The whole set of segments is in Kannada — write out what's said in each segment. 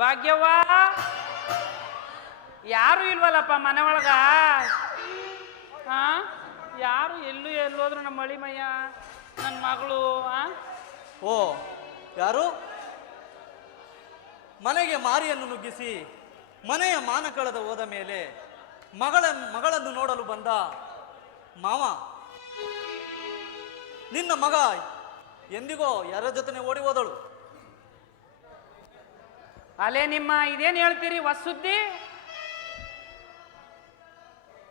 ಭಾಗ್ಯವ್ವ. ಯಾರು ಇಲ್ವಲ್ಲಪ್ಪ ಮನೆ ಒಳಗ ಹಾ ಯಾರು ಎಲ್ಲೂ ಎಲ್ಲೋದ್ರು ನಮ್ಮ ಮಳಿಮಯ್ಯ ನನ್ನ ಮಗಳು ಓ, ಯಾರು? ಮನೆಗೆ ಮಾರಿಯನ್ನು ನುಗ್ಗಿಸಿ ಮನೆಯ ಮಾನ ಕಳೆದ ಹೋದ ಮೇಲೆ ಮಗಳ ಮಗಳನ್ನು ನೋಡಲು ಬಂದ ಮಾವ, ನಿನ್ನ ಮಗ ಎಂದಿಗೋ ಯಾರ ಜೊತೆ ಓಡಿ ಹೋದಳು. ಅಲ್ಲೇ ನಿಮ್ಮ ಇದೇನು ಹೇಳ್ತೀರಿ? ಹೊಸ ಸುದ್ದಿ?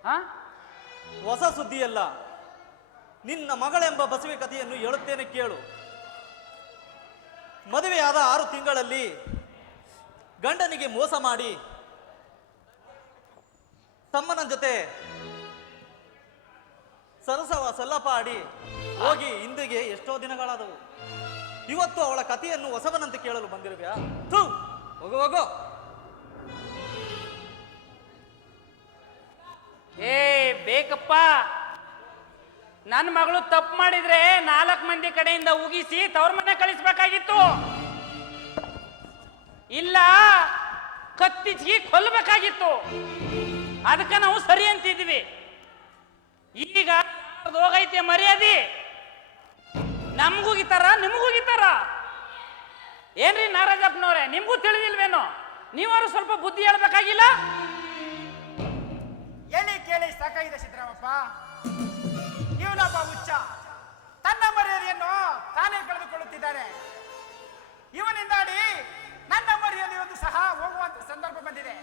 ಹಾ? ಹೊಸ ಸುದ್ದಿಯಲ್ಲ. ನಿನ್ನ ಮಗಳೆಂಬ ಬಸವಿ ಕಥೆಯನ್ನು ಹೇಳುತ್ತೇನೆ ಕೇಳು. ಮದುವೆಯಾದ ಆರು ತಿಂಗಳಲ್ಲಿ ಗಂಡನಿಗೆ ಮೋಸ ಮಾಡಿ ತಮ್ಮನ ಜೊತೆ ಸರಸವ ಸಲ್ಲಪ ಆಡಿ ಹೋಗಿ ಹಿಂದಿಗೆ ಎಷ್ಟೋ ದಿನಗಳಾದವು. ಇವತ್ತು ಅವಳ ಕಥೆಯನ್ನು ಹೊಸವನಂತೆ ಕೇಳಲು ಬಂದಿರುವ್ಯಾ? ಥು, ಹೋಗು ಹೋಗು. ಏ, ಬೇಕಪ್ಪ. ನನ್ನ ಮಗಳು ತಪ್ಪು ಮಾಡಿದ್ರೆ ನಾಲ್ಕು ಮಂದಿ ಕಡೆಯಿಂದ ಉಗಿಸಿ ತವ್ರ ಮನೆ ಕಳಿಸ್ಬೇಕಾಗಿತ್ತು. ಇಲ್ಲ ಕತ್ತಿಚ್ಗಿ ಕೊಲ್ಲಬೇಕಾಗಿತ್ತು ಅದಕ್ಕೆ ನಾವು ಸರಿ ಅಂತಿದ್ವಿ. ಈಗ ಹೋಗೈತೆ ಮರ್ಯಾದಿ? ನಮ್ಗೂಗಿತಾರ ನಿಮಗೂಗಿತಾರ ಏನ್ರಿ ನಾರಾಜಪ್ಪನವ್ರೆ, ನಿಮ್ಗೂ ತಿಳಿದಿಲ್ವೇನೋ? ನೀವಾರು ಸ್ವಲ್ಪ ಬುದ್ಧಿ ಹೇಳ್ಬೇಕಾಗಿಲ್ಲ? ಎಲ್ಲಿ ಕೇಳಿ ಸಾಕಾಗಿದೆ ಸಿದ್ದರಾಮಪ್ಪ? ಇವನೊಬ್ಬ ಹುಚ್ಚ. ತನ್ನ ಮರ್ಯಾದೆಯನ್ನು ತಾನೇ ಕಳೆದುಕೊಳ್ಳುತ್ತಿದ್ದಾನೆ. ಇವನಿಂದಾಡಿ ನನ್ನ ಮರ್ಯಾದೆಯೊಂದು ಸಹ ಹೋಗುವಂತ ಸಂದರ್ಭ ಬಂದಿದೆ.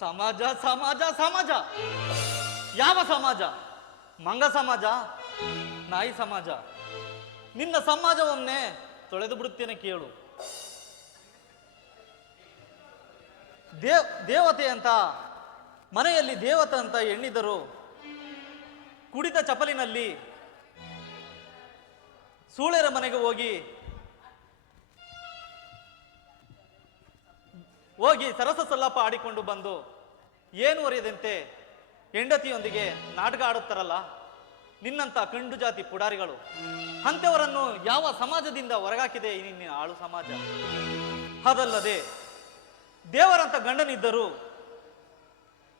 ಸಮಾಜ ಸಮಾಜ ಸಮಾಜ. ಯಾವ ಸಮಾಜ? ಮಂಗ ಸಮಾಜ, ನಾಯಿ ಸಮಾಜ. ನಿನ್ನ ಸಮಾಜವನ್ನೇ ತೊಳೆದು ಬಿಡುತ್ತೇನೆ ಕೇಳು. ದೇವ್ ದೇವತೆ ಅಂತ, ಮನೆಯಲ್ಲಿ ದೇವತೆ ಅಂತ ಎಣ್ಣಿದರು ಕುಡಿತ ಚಪಲಿನಲ್ಲಿ ಸೂಳೆರ ಮನೆಗೆ ಹೋಗಿ ಹೋಗಿ ಸರಸ ಸಲ್ಲಾಪ ಆಡಿಕೊಂಡು ಬಂದು ಏನು ಅರಿಯದಂತೆ ಹೆಂಡತಿಯೊಂದಿಗೆ ನಾಟಕ ಆಡುತ್ತಾರಲ್ಲ? ನಿನ್ನಂತ ಕಂಡು ಜಾತಿ ಪುಡಾರಿಗಳು. ಅಂಥವರನ್ನು ಯಾವ ಸಮಾಜದಿಂದ ಹೊರಗಾಕಿದೆ ನಿನ್ನ ಆಳು ಸಮಾಜ? ಅದಲ್ಲದೆ ದೇವರಂತ ಗಂಡನಿದ್ದರು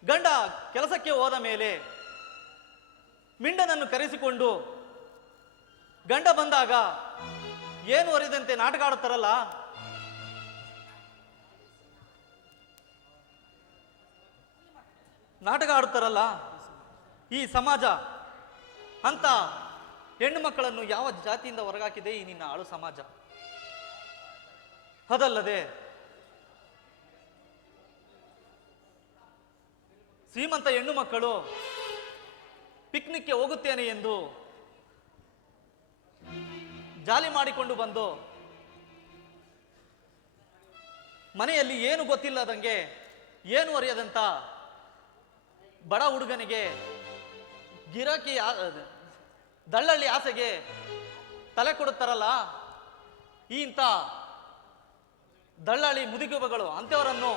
ಗಂಡ ಕೆಲಸಕ್ಕೆ ಹೋದ ಮೇಲೆ ಮಿಂಡನನ್ನು ಕರೆಸಿಕೊಂಡು ಗಂಡ ಬಂದಾಗ ಏನು ಅರಿದಂತೆ ನಾಟಕ ಆಡುತ್ತಾರಲ್ಲ? ನಾಟಕ ಆಡ್ತಾರಲ್ಲ ಈ ಸಮಾಜ, ಅಂತ ಹೆಣ್ಣು ಮಕ್ಕಳನ್ನು ಯಾವ ಜಾತಿಯಿಂದ ಹೊರಗಾಕಿದೆ ಈ ನಿನ್ನ ಆಳು ಸಮಾಜ? ಅದಲ್ಲದೆ ಶ್ರೀಮಂತ ಹೆಣ್ಣು ಮಕ್ಕಳು ಪಿಕ್ನಿಕ್ಗೆ ಹೋಗುತ್ತೇನೆ ಎಂದು ಜಾಲಿ ಮಾಡಿಕೊಂಡು ಬಂದು ಮನೆಯಲ್ಲಿ ಏನು ಗೊತ್ತಿಲ್ಲದಂಗೆ ಏನು ಅರಿಯದಂತ ಬಡ ಹುಡುಗನಿಗೆ ಗಿರಾಕಿ ದಳ್ಳಳ್ಳಿ ಆಸೆಗೆ ತಲೆ ಕೊಡುತ್ತಾರಲ್ಲ, ಈ ಇಂಥ ದಳ್ಳಾಳಿ ಮುದುಗುಬಗಳು ಅಂಥವರನ್ನು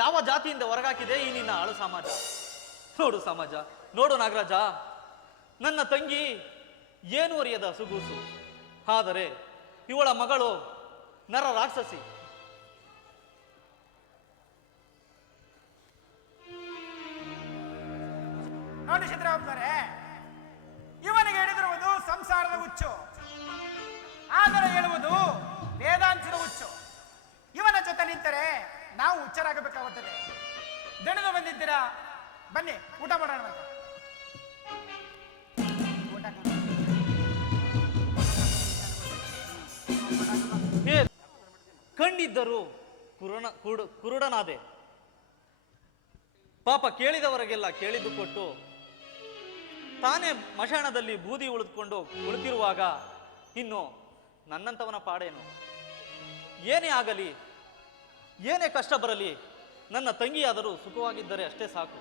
ಯಾವ ಜಾತಿಯಿಂದ ಹೊರಗಾಕಿದೆ? ಈ ನಿನ್ನ ಆಳು ಸಮಾಜ. ನೋಡು ಸಮಾಜ, ನೋಡು ನಾಗರಾಜ, ನನ್ನ ತಂಗಿ ಏನು ಅರಿಯದ ಸುಗೂಸು. ಆದರೆ ಇವಳ ಮಗಳು ನರ ರಾಕ್ಷಸಿ. ನೋಡಿ ಸಿದ್ದರಾಮಪ್ಪನವರೇ ಇವನಿಗೆ ಹಿಡಿದಿರುವುದು ಸಂಸಾರದ ಹುಚ್ಚು. ಆದರೆ ಹೇಳುವುದು ವೇದಾಂತದ ಹುಚ್ಚು. ಇವನ ಜೊತೆ ನಿಂತರೆ ನಾವು ಹುಚ್ಚರಾಗಬೇಕಾಗುತ್ತದೆ. ದಣಿದು ಬಂದಿದ್ದೀರಾ ಬನ್ನಿ, ಊಟ ಮಾಡೋಣ. ಕಂಡಿದ್ದರು ಕುರುಣ, ಕುರುಡು, ಕುರುಡನಾದೆ. ಪಾಪ ಕೇಳಿದವರಿಗೆಲ್ಲ ಕೇಳಿದ್ದು ಕೊಟ್ಟು ತಾನೇ ಮಶಾಣದಲ್ಲಿ ಬೂದಿ ಉಳಿದುಕೊಂಡು ಕುಳಿತಿರುವಾಗ, ಇನ್ನು ನನ್ನಂಥವನ ಪಾಡೇನು? ಏನೇ ಆಗಲಿ, ಏನೇ ಕಷ್ಟ ಬರಲಿ, ನನ್ನ ತಂಗಿಯಾದರೂ ಸುಖವಾಗಿದ್ದರೆ ಅಷ್ಟೇ ಸಾಕು.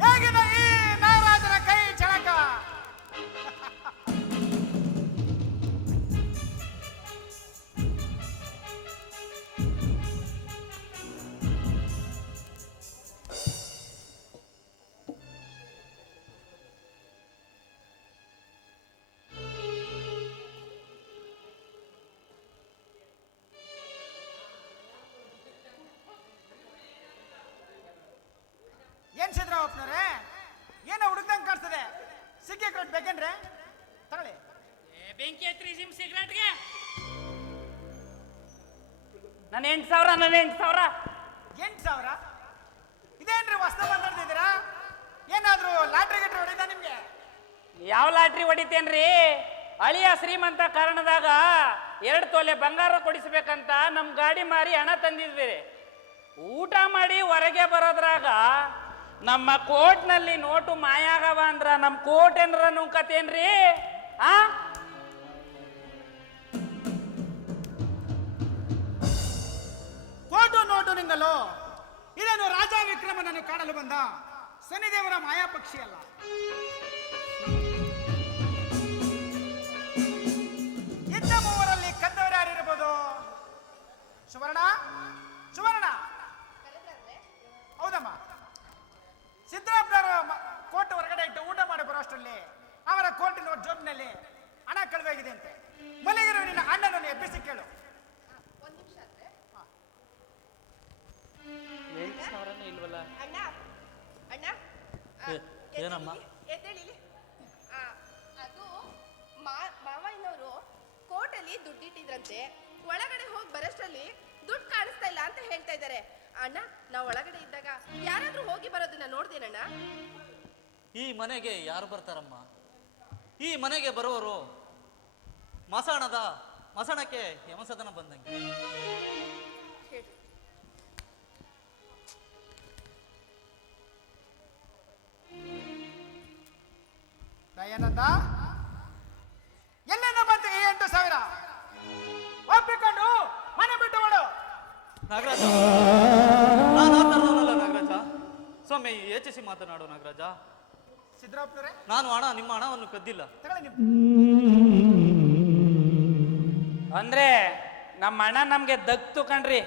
Egg in! ಏನ್ ಸಿದ್ರಾಮಪ್ಪನವ್ರೆ ಏನೋ ಹುಡುಕ್ದಂಗೆ ಕಾಣಿಸ್ತದೆ? ಸಿಕ್ಕಿ ಕೊಟ್ಟು ಬೇಕೇನ್ರೆ? ತಗೊಳ್ಳಿ. ಏ, ಬೆಂಕಿ ಹತ್ರಿ ಸಿಮ್ ಸಿಗ್ರೆಟ್ಗೆ. ನನ್ನ ಎಂಟು ಸಾವಿರ ನನ್ನ ಎಂಟು ಸಾವಿರ. ಎಂಟು ಸಾವಿರ? ಇದೇನ್ರಿ ಹೊಸ ಮಾತಾಡ್ತಿದ್ದೀರಾ ಏನಾದರೂ ಲಾಟ್ರಿ ಗಿಟ್ರಿ ಹೊಡಿತಾ ನಿಮಗೆ? ಯಾವ ಲಾಟ್ರಿ ಹೊಡಿತೇನ್ರಿ? ಅಳಿಯ ಶ್ರೀಮಂತ ಕಾರಣದಾಗ ಎರಡು ತೊಲೆ ಬಂಗಾರ ಕೊಡಿಸ್ಬೇಕಂತ ನಮ್ಮ ಗಾಡಿ ಮಾರಿ ಹಣ ತಂದಿದ್ವಿ ಊಟ ಮಾಡಿ ಹೊರಗೆ ಬರೋದ್ರಾಗ ನಮ್ಮ ಕೋಟ್ನಲ್ಲಿ ನೋಟು ಮಾಯಾಗವ ಅಂದ್ರ ನಮ್ಮ ಕೋಟ್ ಏನರ ನುಂಕತೇನ್ರಿ? ಆ? ಕೋಟು ನೋಟು ನಿಂಗಲು ಇದೇನು ರಾಜ ವಿಕ್ರಮನನ್ನು ಕಾಣಲು ಬಂದ? ಶನಿದೇವರ ಮಾಯಾ ಪಕ್ಷಿ ಅಲ್ಲ. ಏನಮ್ಮ? ಆ, ಅದು ಮಾ- ಮಾವಯ್ಯನವರು ಕೋರ್ಟಲ್ಲಿ ದುಡ್ಡಿಟ್ಟಿದ್ರಂತೆ ಒಳಗಡೆ ಹೋಗಿ ಬರೋಷ್ಟರಲ್ಲಿ ದುಡ್ಡು ಕಾಣಿಸ್ತಾ ಇಲ್ಲ ಅಂತ ಹೇಳ್ತಾ ಇದ್ದಾರೆ. ಅಣ್ಣ ನಾವು ಒಳಗಡೆ ಇದ್ದಾಗ ಯಾರಾದ್ರೂ ಹೋಗಿ ಬರೋದನ್ನ ನೋಡ್ದೇನಣ್ಣ? ಈ ಮನೆಗೆ ಯಾರು ಬರ್ತಾರಮ್ಮ? ಈ ಮನೆಗೆ ಬರೋರು ಮಸಣದ ಮಸಣಕ್ಕೆ ಯಮಸದನ ಬಂದಂಗೆ. ದಯಾನಂದ ಎಲ್ಲಿಂದ ಬಂತು ಈ ಎಂಟು ಸಾವಿರ? ಒಪ್ಪಿಕೊಂಡು ಮನೆ ಬಿಟ್ಟು ಮಾಡು ನಾಗರಾಜ. ನಾನು ಆ ಥರದವನಲ್ಲ ನಾಗರಾಜ. ಸ್ವಾಮಿ ಯೋಚಿಸಿ ಮಾತನಾಡು ನಾಗರಾಜ. ಸಿದ್ದರಾಮಯ್ಯವ್ರೆ? ನಾನು ಹಣ ನಿಮ್ಮ ಹಣವನ್ನು ಕದ್ದಿಲ್ಲ. ತಗೊಳ್ಳಿ ನಿಮ್ ಅಂದ್ರೆ ನಮ್ಮ ಹಣ ನಮ್ಗೆ ದಕ್ತು ಕಣ್ರಿ.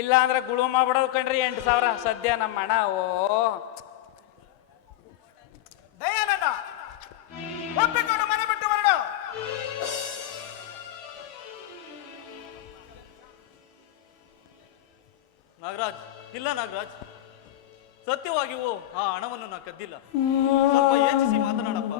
ಇಲ್ಲ ಅಂದ್ರೆ ಗುಳು ಬಿಡೋದು ಕಣ್ರಿ ಎಂಟು ಸಾವಿರ. ಸದ್ಯ ನಮ್ಮ ಹಣ ಓ ಒಪ್ಪಿಕೊಂಡು ಮನೆ ಬಿಟ್ಟು ಹೊರಡ. ನಾಗರಾಜ್, ಇಲ್ಲ ನಾಗರಾಜ್. ಸತ್ಯವಾಗಿ ಓ ಆ ಹಣವನ್ನು ನಾ ಕದ್ದಿಲ್ಲ. ಸ್ವಲ್ಪ ಯೋಚಿಸಿ ಮಾತನಾಡಪ್ಪ.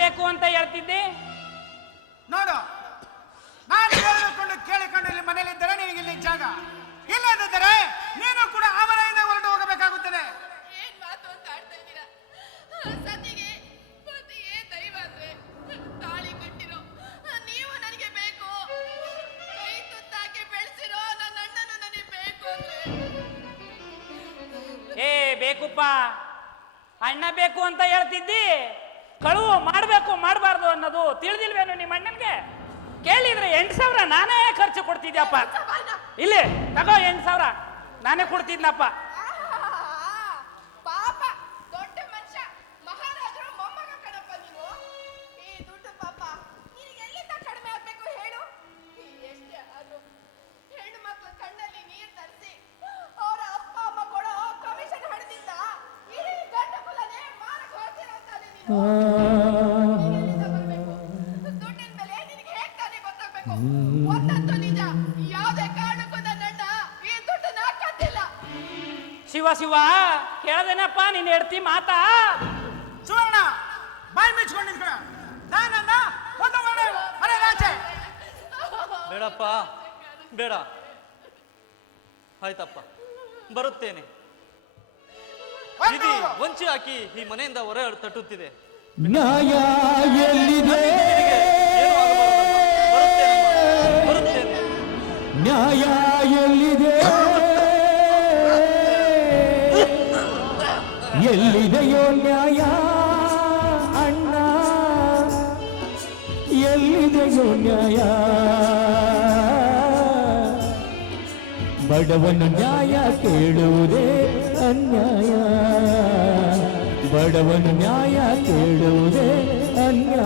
ಬೇಕು ಅಂತ ಹೇಳ್ತಿದ್ದೆ? ನೋಡು ನಾನು ಹೇಳಿಕೊಂಡು ಕೇಳಿಕೊಂಡು ಇಲ್ಲಿ ಮನೇಲಿದ್ದರೆ ನಿನಗೆ ಇಲ್ಲಿ ಜಾಗ. ಇಲ್ಲದಿದ್ದರೆ ನೀನು ಕೂಡ ಅವರಿಂದ ಹೊರಟು ಹೋಗಬೇಕಾಗುತ್ತದೆ. ಏನ್ ಮಾತು ಅಂತ ಆಡ್ತಾ ಇದ್ದೀರಾ? ಸತಿಗೆ ಪತಿಯೇ ದೈವ ತಾಳಿ ಕಟ್ಟಿರೋ ನೀವು ನನಗೆ ಬೇಕು. ಕೈ ತುತ್ತಾಕಿ ಬೆಳೆಸಿರೋ ನನ್ನ ಅಣ್ಣನು ನನಗೆ ಬೇಕು ಅಂದ್ರೆ. ಏ ಬೇಕುಪ್ಪ. ಅಣ್ಣ ಬೇಕು ಅಂತ ಹೇಳ್ತಿದ್ದಿ? ಕಳುವು ಮಾಡಬೇಕು ಮಾಡಬಾರ್ದು ಅನ್ನೋದು ತಿಳಿದಿಲ್ವೇನು ನಿಮ್ಮ ಅಣ್ಣನಿಗೆ? ಕೇಳಿದ್ರೆ ಎಂಟು ಸಾವಿರ ನಾನೇ ಖರ್ಚು ಕೊಡ್ತಿದ್ಯಪ್ಪ. ಇಲ್ಲಿ ತಗೋ ಎಂಟು ಸಾವಿರ ನಾನೇ ಕೊಡ್ತಿದ್ನಪ್ಪ. ಶಿವ ಶಿವ ಕೇಳದೇನಪ್ಪ ನೀನ್ ಹೇಳ್ತಿ ಮಾತಾ? ಸುವರ್ಣ ಬಾಯಿ ಮುಚ್ಕೊಂಡು ನಿಂತ್ಕೊಳ ನಾನನ್ನ ಆಚೆ. ಬೇಡಪ್ಪ ಬೇಡ. ಆಯ್ತಪ್ಪ ಬರುತ್ತೇನೆ. ವಿಧಿ ವಂಚಿ ಹಾಕಿ ಈ ಮನೆಯಿಂದ ಹೊರ ತಟ್ಟುತ್ತಿದೆ. ನ್ಯಾಯ ಎಲ್ಲಿದೆ ನ್ಯಾಯ ಎಲ್ಲಿದೆ ಎಲ್ಲಿದೆಯೋ ನ್ಯಾಯ ಅಣ್ಣ? ಎಲ್ಲಿದೆಯೋ ನ್ಯಾಯ? ಬಡವನ ನ್ಯಾಯ ಕೇಳುವುದೇ ಅನ್ಯಾಯ. ಬಡವನ ನ್ಯಾಯ ಕೇಳುವುದೇ ಅನ್ಯಾಯ.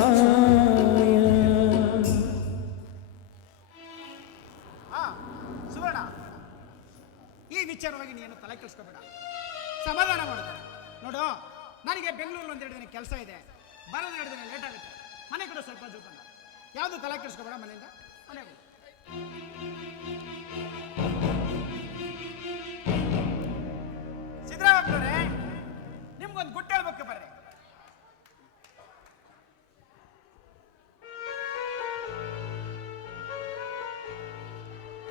ಸುವರ್ಣ, ಈ ವಿಚಾರವಾಗಿ ನೀನು ತಲೆ ಕೆಡಿಸ್ಕೋಬೇಡ. ಸಮಾಧಾನ ಮಾಡಿದೆ ನೋಡು, ನನಗೆ ಬೆಂಗಳೂರಲ್ಲಿ ಒಂದೆರಡು ದಿನ ಕೆಲಸ ಇದೆ. ಬರೋದು ಎರಡು ದಿನ ಲೇಟ್ ಆಗುತ್ತೆ. ಮನೆ ಕೂಡ ಸ್ವಲ್ಪ ಜೋಪಾನ ಯಾವುದು ತಲೆ ಕೆಡಿಸ್ಕೋಬೇಡ ಮನೆಯಿಂದ? ಮನೆಗೆ ನಿಮ್ಗೊಂದು ಗುಟ್ಟು ಹೇಳ್ಬೇಕು ಬರ್ರಿ.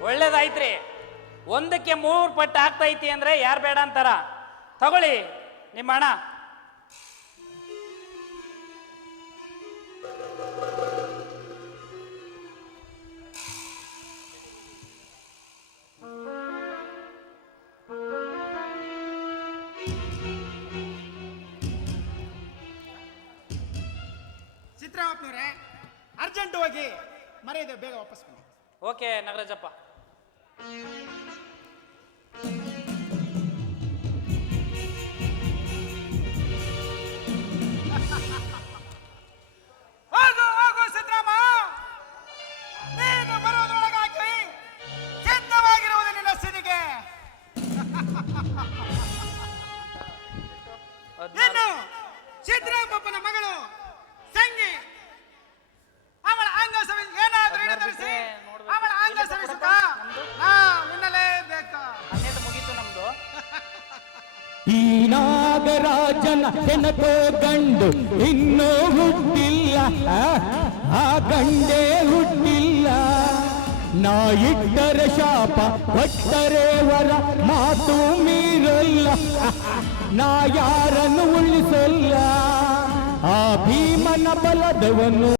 ಒಳ್ಳೇದಾಯ್ತ್ರಿ. ಒಂದಕ್ಕೆ ಮೂರು ಪಟ್ಟು ಆಗ್ತೈತಿ ಅಂದ್ರೆ ಯಾರು ಬೇಡ ಅಂತಾರ? ತಗೊಳ್ಳಿ, ನಿಮ್ಮ ಹಣ ಓಕೆ ನಗರಾಜಪ್ಪ ಈ ನಾಗರಾಜನ ಕೆನಕೋ ಗಂಡು ಇನ್ನೂ ಹುಟ್ಟಿಲ್ಲ. ಆ, ಆ ಗಂಡೇ ಹುಟ್ಟಿಲ್ಲ. ನಾ ಇಟ್ಟರೆ ಶಾಪ ಕೊಟ್ಟರೆ ವರ ಮಾತು ಮೀರಲ್ಲ. ನಾ ಯಾರನ್ನು ಉಳಿಸಲ್ಲ? ಆ ಭೀಮನ ಬಲದವನು